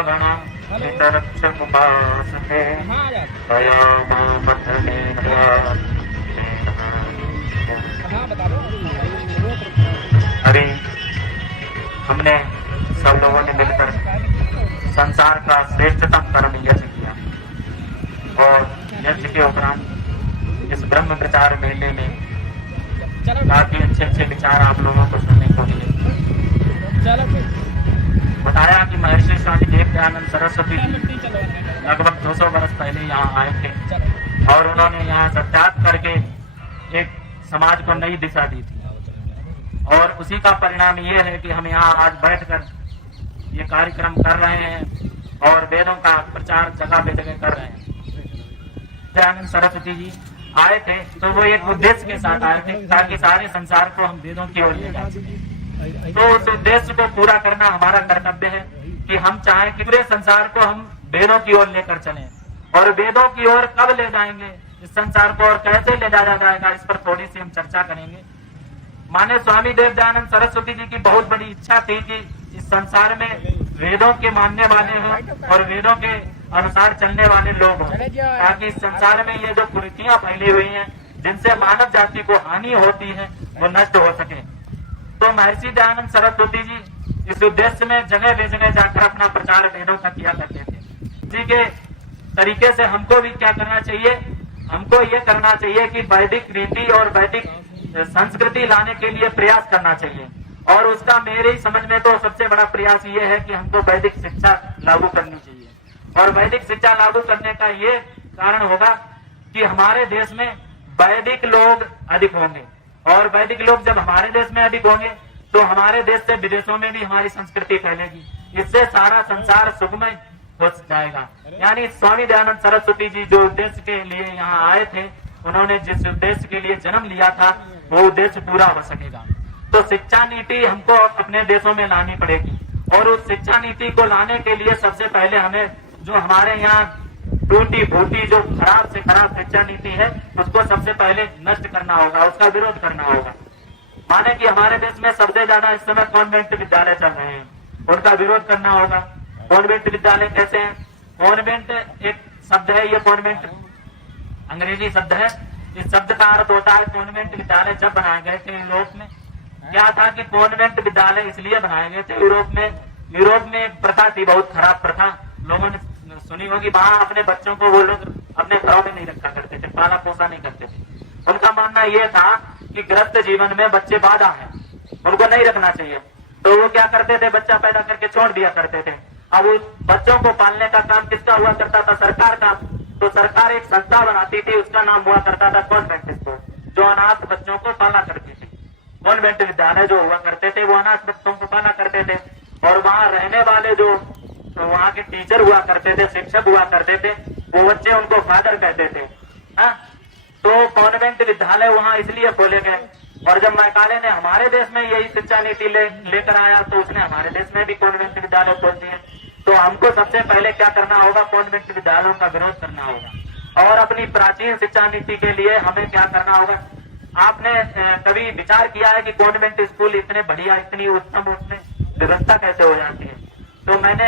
सर्वगण हितरक्षमुपासते दया मामथनेन अभी हमने सब लोगों ने मिलकर संसार का श्रेष्ठतम कर्म यज्ञ किया और यज्ञ के उपरांत इस ब्रह्म प्रचार मेले में काफी अच्छे अच्छे विचार आप लोगों को सुनने को मिले। बताया कि महर्षि स्वामी देवदयानंद सरस्वती लगभग 200 वर्ष पहले यहाँ आए थे और उन्होंने यहाँ सत्याग करके एक समाज को नई दिशा दी थी और उसी का परिणाम ये है कि हम यहाँ आज बैठकर ये कार्यक्रम कर रहे हैं और वेदों का प्रचार जगह पे जगह कर रहे हैं। दयानंद सरस्वती जी आए थे तो वो एक उद्देश्य के साथ आए थे ताकि सारे संसार को हम वेदों की ओर ले जाए। तो उस उद्देश्य को पूरा करना हमारा कर्तव्य है कि हम चाहें कि पूरे संसार को हम वेदों की ओर लेकर चलें और वेदों की ओर कब ले जाएंगे इस संसार को और कैसे ले जाया जाएगा इस पर थोड़ी सी हम चर्चा करेंगे। माने स्वामी देवदयानंद सरस्वती जी की बहुत बड़ी इच्छा थी कि इस संसार में वेदों के मानने वाले हों और वेदों के अनुसार चलने वाले लोग हों ताकि इस संसार में ये जो कुरीतियां फैली हुई हैं जिनसे मानव जाति को हानि होती है वो नष्ट हो सके। तो महर्षि दयानंद सरस्वती जी इस उद्देश्य में जगह बेजगह जाकर अपना प्रचार वेदों का किया करते थे। इसी के तरीके से हमको भी क्या करना चाहिए, हमको ये करना चाहिए कि वैदिक रीति और वैदिक संस्कृति लाने के लिए प्रयास करना चाहिए और उसका मेरी समझ में तो सबसे बड़ा प्रयास ये है कि हमको वैदिक शिक्षा लागू करनी चाहिए और वैदिक शिक्षा लागू करने का ये कारण होगा कि हमारे देश में वैदिक लोग अधिक होंगे और वैदिक लोग जब हमारे देश में अधिक होंगे तो हमारे देश से विदेशों में भी हमारी संस्कृति फैलेगी। इससे सारा संसार सुखमय हो जाएगा। यानी स्वामी दयानंद सरस्वती जी जो उद्देश्य के लिए यहाँ आए थे उन्होंने जिस उद्देश्य के लिए जन्म लिया था वो उद्देश्य पूरा हो सकेगा। तो शिक्षा नीति हमको अपने देशों में लानी पड़ेगी और उस शिक्षा नीति को लाने के लिए सबसे पहले हमें जो हमारे यहाँ टूटी फूटी जो खराब से खराब शिक्षा नीति है उसको सबसे पहले नष्ट करना होगा, उसका विरोध करना होगा। माने कि हमारे देश में सबसे ज्यादा इस समय कॉन्वेंट विद्यालय चल रहे हैं, उनका विरोध करना होगा। कॉन्वेंट विद्यालय कैसे हैं? कॉन्वेंट एक शब्द है, ये कॉन्वेंट अंग्रेजी शब्द है। इस शब्द का अर्थ होता है कॉन्वेंट विद्यालय जब बनाए गए थे यूरोप में क्या था कि कॉन्वेंट विद्यालय इसलिए बनाए गए थे यूरोप में एक प्रथा थी, बहुत खराब प्रथा, लोगों ने सुनी होगी। वहां अपने बच्चों को वो लोग अपने घरों में नहीं रखा करते थे, पाला पोसा नहीं करते थे। उनका मानना यह था कि गृहस्थ जीवन में बच्चे बाधा है, उनको नहीं रखना चाहिए। तो वो क्या करते थे, बच्चा पैदा करके छोड़ दिया करते थे। अब उस बच्चों को पालने का काम किसका हुआ करता था? सरकार का। तो सरकार एक संस्था बनाती थी, उसका नाम हुआ करता था कॉन्वेंट स्कूल, जो अनाथ बच्चों को पाला करती थी। कॉन्वेंट विद्यालय जो हुआ करते थे वो अनाथ बच्चों को पाला करते थे और वहाँ रहने वाले जो वहाँ के टीचर हुआ करते थे, शिक्षक हुआ करते थे, वो बच्चे उनको फादर कहते थे। हाँ, तो कॉन्वेंट विद्यालय वहाँ इसलिए खोले गए और जब मैकाले ने हमारे देश में यही शिक्षा नीति लेकर आया तो उसने हमारे देश में भी कॉन्वेंट विद्यालय खोल दिए। तो हमको सबसे पहले क्या करना होगा, कॉन्वेंट विद्यालयों का विरोध करना होगा और अपनी प्राचीन शिक्षा नीति के लिए हमें क्या करना होगा। आपने कभी विचार किया है कि कॉन्वेंट स्कूल इतने बढ़िया, इतनी उत्तम उसमें व्यवस्था कैसे हो जाती है? तो मैंने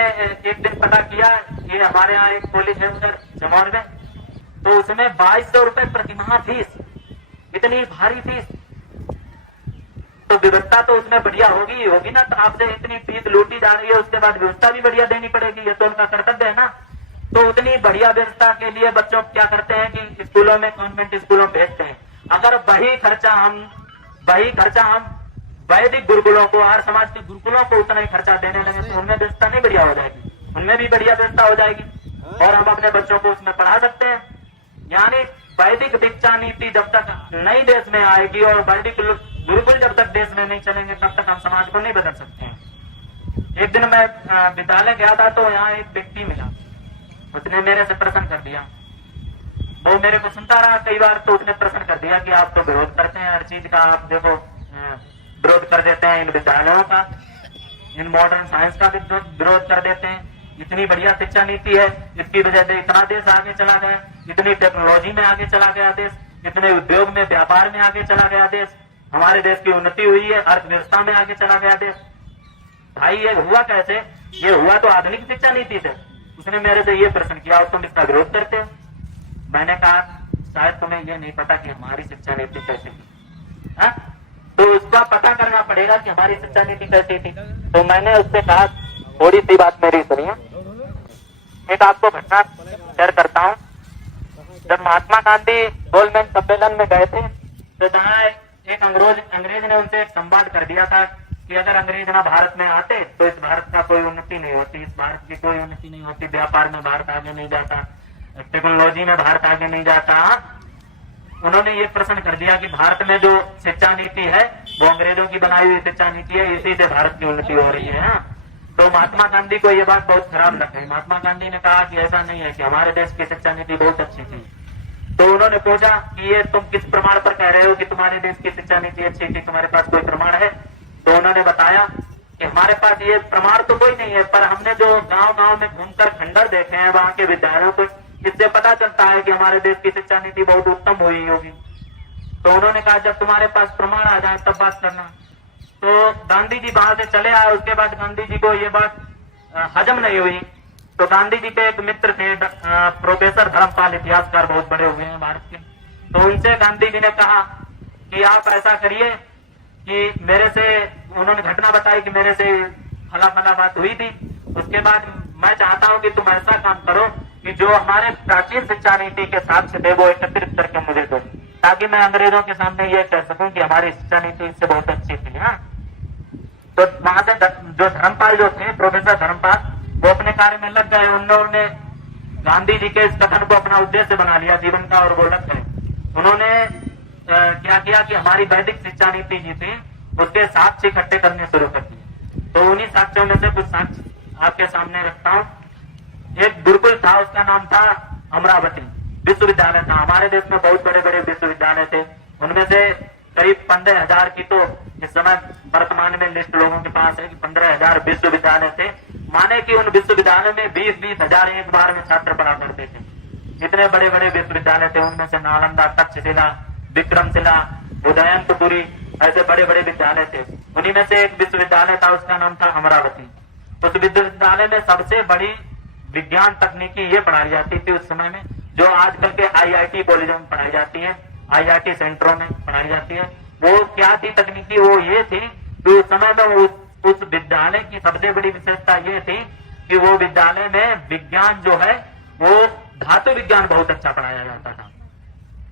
एक दिन पता किया, ये हमारे यहाँ एक कॉलेज है उधर जमौर में, तो उसमें 2200 रुपए प्रतिमाह फीस, इतनी भारी फीस। तो व्यवस्था तो उसमें बढ़िया होगी ना। तो आपसे इतनी फीस लूटी जा रही है, उसके बाद व्यवस्था भी बढ़िया देनी पड़ेगी, ये तो उनका कर्तव्य है ना। तो उतनी बढ़िया व्यवस्था के लिए बच्चों क्या करते हैं कि स्कूलों में, कॉन्वेंट स्कूलों में भेजते हैं। अगर वही खर्चा हम वैदिक गुरुकुलों को, आर्य समाज के गुरुकुलों को उतना ही खर्चा देने लगे तो उनमें व्यवस्था नहीं बढ़िया हो जाएगी, उनमें भी बढ़िया व्यवस्था हो जाएगी और हम अपने बच्चों को उसमें पढ़ा सकते हैं। यानी वैदिक शिक्षा नीति जब तक नई देश में आएगी और वैदिक गुरुकुल जब तक देश में नहीं चलेंगे तब तक हम समाज को नहीं बदल सकते हैं। एक दिन मैं विद्यालय गया था तो यहाँ एक व्यक्ति मिला, उसने मेरे से प्रश्न कर दिया। वो मेरे को सुनता रहा कई बार, तो उसने प्रश्न कर दिया कि आप तो विरोध करते हैं हर चीज का, आप देखो विरोध कर देते हैं इन विद्यालयों का, इन मॉडर्न साइंस का विरोध कर देते हैं। इतनी बढ़िया शिक्षा नीति है, इसकी वजह से इतना देश आगे चला गया, इतनी टेक्नोलॉजी में आगे चला गया देश, इतने उद्योग में, व्यापार में आगे चला गया देश, हमारे देश की उन्नति हुई है, अर्थव्यवस्था में आगे चला गया देश। भाई ये हुआ कैसे ये हुआ तो आधुनिक शिक्षा नीति से। उसने मेरे से ये प्रश्न किया और तुम इसका विरोध करते हो। मैंने कहा शायद तुम्हें ये नहीं पता कि हमारी शिक्षा नीति कैसी थी, तो उसका पता करना पड़ेगा कि हमारी शिक्षा नीति कैसी थी। तो मैंने उससे कहा थोड़ी सी बात मेरी सुनिए, एक आपको घटना शेयर करता हूँ। जब महात्मा गांधी गोलमेज सम्मेलन में गए थे तो जहाँ एक अंग्रेज ने उनसे एक संवाद कर दिया था कि अगर अंग्रेज ना भारत में आते तो इस भारत का कोई उन्नति नहीं होती, इस भारत की कोई उन्नति नहीं होती, व्यापार में भारत आगे नहीं जाता, टेक्नोलॉजी में भारत आगे नहीं जाता। उन्होंने ये प्रश्न कर दिया कि भारत में जो शिक्षा नीति है वो अंग्रेजों की बनाई हुई शिक्षा नीति है, इसी से भारत की उन्नति हो रही है। तो महात्मा गांधी को ये बात बहुत खराब लगी। महात्मा गांधी ने कहा कि ऐसा नहीं है, कि हमारे देश की शिक्षा नीति बहुत अच्छी थी। तो उन्होंने पूछा कि ये तुम किस प्रमाण पर कह रहे हो कि तुम्हारे देश की शिक्षा नीति अच्छी थी, तुम्हारे पास कोई प्रमाण है? तो उन्होंने बताया कि हमारे पास ये प्रमाण तो कोई नहीं है, पर हमने जो गांव-गांव में घूमकर खंडर देखे हैं वहां के विद्यालयों को, इससे पता चलता है कि हमारे देश की शिक्षा नीति बहुत उत्तम हुई होगी। तो उन्होंने कहा जब तुम्हारे पास प्रमाण आ जाए तब बात करना। तो गांधी जी वहां से चले आए। उसके बाद गांधी जी को ये बात हजम नहीं हुई। तो गांधी जी के एक मित्र थे प्रोफेसर धर्मपाल, इतिहासकार बहुत बड़े हुए हैं भारत के। तो उनसे गांधी जी ने कहा कि आप ऐसा करिए कि मेरे से, उन्होंने घटना बताई कि मेरे से फला फला बात हुई थी, उसके बाद मैं चाहता हूं कि तुम ऐसा काम करो कि जो हमारे प्राचीन शिक्षा नीति के साक्ष्य थे वो एकत्रित करके मुझे दो, ताकि मैं अंग्रेजों के सामने ये कह सकूं कि हमारी शिक्षा नीति इससे बहुत अच्छी थी। हाँ, तो वहां से जो धर्मपाल जो थे, प्रोफेसर धर्मपाल, वो अपने कार्य में लग गए। उन्होंने गांधी जी के इस कथन को अपना उद्देश्य बना लिया जीवन का और वो लग गए। उन्होंने क्या किया कि हमारी वैदिक शिक्षा नीति जी थी उसके साक्ष्य इकट्ठे करने शुरू कर दिए। तो उन्हीं साक्ष्यों में से कुछ साक्ष्य आपके सामने रखता हूँ। एक गुरुकुल था, उसका नाम था अमरावती विश्वविद्यालय था। हमारे देश में बहुत बड़े बड़े विश्वविद्यालय थे, उनमें से करीब 15,000 की तो इस समय वर्तमान में लिस्ट लोगों के पास है कि 15,000 विश्वविद्यालय थे। माने कि उन विश्वविद्यालय में 20-20 हजार एक बार में छात्र पढ़ा करते थे। इतने बड़े बड़े विश्वविद्यालय थे, उनमें से नालंदा, तक्षशिला, विक्रमशिला, उदयंतपुरी, ऐसे बड़े बड़े विद्यालय थे। उन्हीं में से एक विश्वविद्यालय था, उसका नाम था अमरावती। उस विश्वविद्यालय में सबसे बड़ी विज्ञान तकनीकी ये पढ़ाई जाती थी उस समय में, जो आजकल के IIT कॉलेजों में पढ़ाई जाती है, IIT सेंटरों में पढ़ाई जाती है। वो क्या थी तकनीकी? वो ये थी कि उस समय में उस विद्यालय की सबसे बड़ी विशेषता ये थी कि वो विद्यालय में विज्ञान जो है वो धातु विज्ञान बहुत अच्छा पढ़ाया जाता था।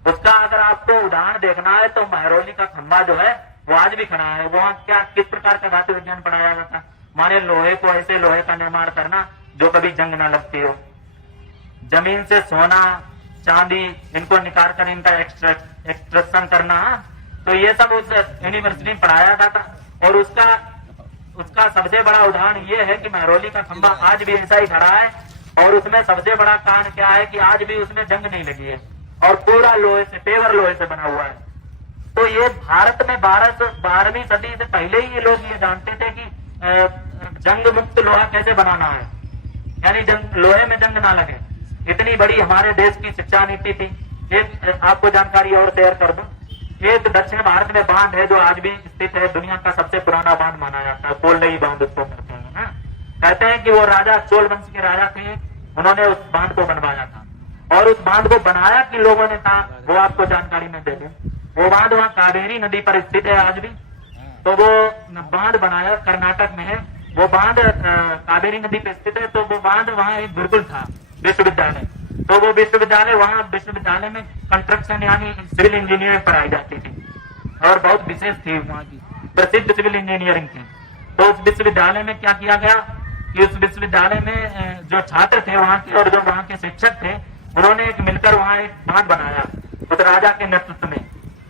उसका अगर आपको उदाहरण देखना है तो महरौली का खंबा जो है वो आज भी खड़ा है। वहाँ क्या किस प्रकार का धातु विज्ञान पढ़ाया जाता है? माने लोहे को ऐसे लोहे का निर्माण करना जो कभी जंग ना लगती हो, जमीन से सोना चांदी इनको निकाल कर इनका एक्सट्रैक्शन करना, तो ये सब उस यूनिवर्सिटी में पढ़ाया जाता। और उसका सबसे बड़ा उदाहरण ये है कि महरौली का खंबा आज भी ऐसा ही खड़ा है, और उसमें सबसे बड़ा कारण क्या है कि आज भी उसमें जंग नहीं लगी है और पूरा लोहे से, पेवर लोहे से बना हुआ है। तो ये भारत में 12वीं सदी से पहले ही ये लोग ये जानते थे कि जंग मुक्त लोहा कैसे बनाना है, यानी लोहे में जंग ना लगे। इतनी बड़ी हमारे देश की शिक्षा नीति थी। एक आपको जानकारी और शेयर कर दूं, एक दक्षिण भारत में बांध है जो आज भी स्थित है, दुनिया का सबसे पुराना बांध माना जाता है, कोल्लई बांध उसको कहते हैं ना। कहते हैं कि वो राजा चोल वंश के राजा थे, उन्होंने उस बांध को बनवाया था। और उस बांध को बनाया कि लोगों ने था, वो आपको जानकारी में दे दूं। वो बांध वहाँ कावेरी नदी पर स्थित है आज भी। तो वो बांध बनाया, कर्नाटक में है वो बांध, कावेरी नदी पर स्थित है। तो वो बांध, वहाँ एक गुरुकुल था, विश्वविद्यालय। तो वो विश्वविद्यालय, वहाँ विश्वविद्यालय में कंस्ट्रक्शन यानी सिविल इंजीनियरिंग पढ़ाई जाती थी और बहुत विशेष थी, वहाँ की प्रसिद्ध सिविल इंजीनियरिंग थी। तो उस विश्वविद्यालय में क्या किया गया कि उस विश्वविद्यालय में जो छात्र थे वहाँ के और जो वहाँ के शिक्षक थे, उन्होंने एक मिलकर वहाँ एक बांध बनाया उस राजा के नेतृत्व में।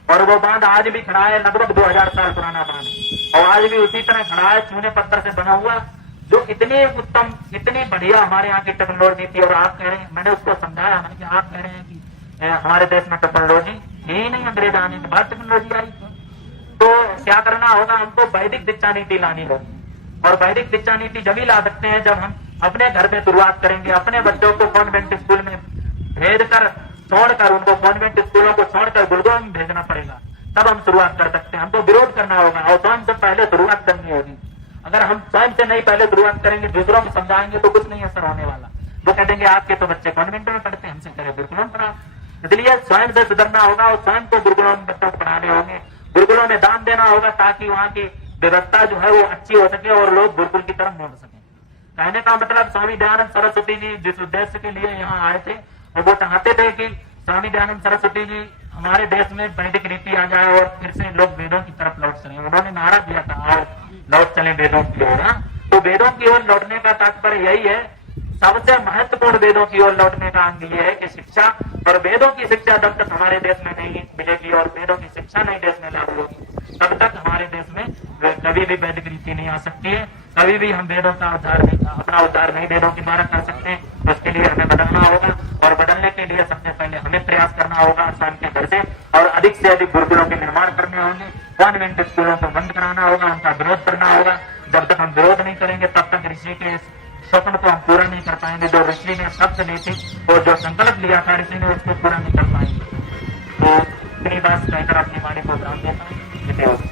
और वो बांध आज भी खड़ा है, लगभग 2000 साल पुराना बांध, और आज भी उसी तरह खड़ा है, चूने पत्थर से बना हुआ, जो इतने उत्तम, इतनी बढ़िया हमारे यहाँ की टेक्नोलॉजी थी। और आप कह रहे हैं, मैंने उसको समझाया, मैंने कि आप कह रहे हैं कि हमारे देश में टेक्नोलॉजी ही नहीं, अंग्रेज आने के बाद टेक्नोलॉजी आई। तो क्या करना होगा? हमको वैदिक शिक्षा नीति लानी होगी। और वैदिक शिक्षा नीति जब ही ला सकते हैं जब हम अपने घर में शुरुआत करेंगे, अपने बच्चों को कॉन्वेंट स्कूल में भेज कर, छोड़कर, उनको कॉन्वेंट स्कूलों को छोड़कर गुरुकुल में भेजना पड़ेगा, तब हम शुरुआत कर सकते हैं। हमको विरोध करना होगा और स्वयं से पहले शुरुआत करनी होगी। अगर हम स्वयं से नहीं, पहले गुरुवंत करेंगे, दूसरों को समझाएंगे तो कुछ नहीं असर होने वाला। वो कह देंगे आपके तो बच्चे कॉन्वेंट में पढ़ते हैं, हमसे करे गुरुकुलों में पढ़ा। इसलिए स्वयं से सुधरना होगा और स्वयं को गुरुकुलों में बच्चों को पढ़ाने होंगे, गुरुकुलों में दान देना होगा ताकि वहां की व्यवस्था जो है वो अच्छी हो सके और लोग गुरुकुल की तरफ मुड़ सके। कहने का मतलब स्वामी दयानंद सरस्वती जी जिस उद्देश्य के लिए यहाँ आए थे और वो चाहते थे कि स्वामी दयानंद सरस्वती जी हमारे देश में वैदिक रीति आ जाए और फिर से लोग वेदों की तरफ लौट सके। उन्होंने नारा दिया था और लौट चले वेदों की ओर। तो वेदों की ओर लौटने का तात्पर्य यही है, सबसे महत्वपूर्ण वेदों की ओर लौटने का अंग ये है कि शिक्षा, और वेदों की शिक्षा जब तक हमारे देश में नहीं मिलेगी और वेदों की शिक्षा नहीं देश में लागू होगी तब तक हमारे देश में कभी भी वैदिक रीति नहीं आ सकती है, कभी भी हम वेदों का उद्धार नहीं, अपना उद्धार नहीं वेदों के द्वारा कर सकते। उसके लिए हमें बदलना होगा और बदलने के लिए सबसे पहले हमें प्रयास करना होगा स्वयं के घर से, और अधिक से अधिक गुरुकुलों के निर्माण करने होंगे, कॉन्वेंट स्कूलों को बंद कराना होगा, उनका विरोध करना होगा। जब तक हम विरोध नहीं करेंगे तब तक ऋषि के स्वप्न को हम पूरा नहीं कर पाएंगे। जो ऋषि ने शब्द ली थी और जो संकल्प लिया था ऋषि ने उसको पूरा नहीं कर पाएंगे। तो इतनी बात कहकर अपनी वाणी को विराम देता हूँ।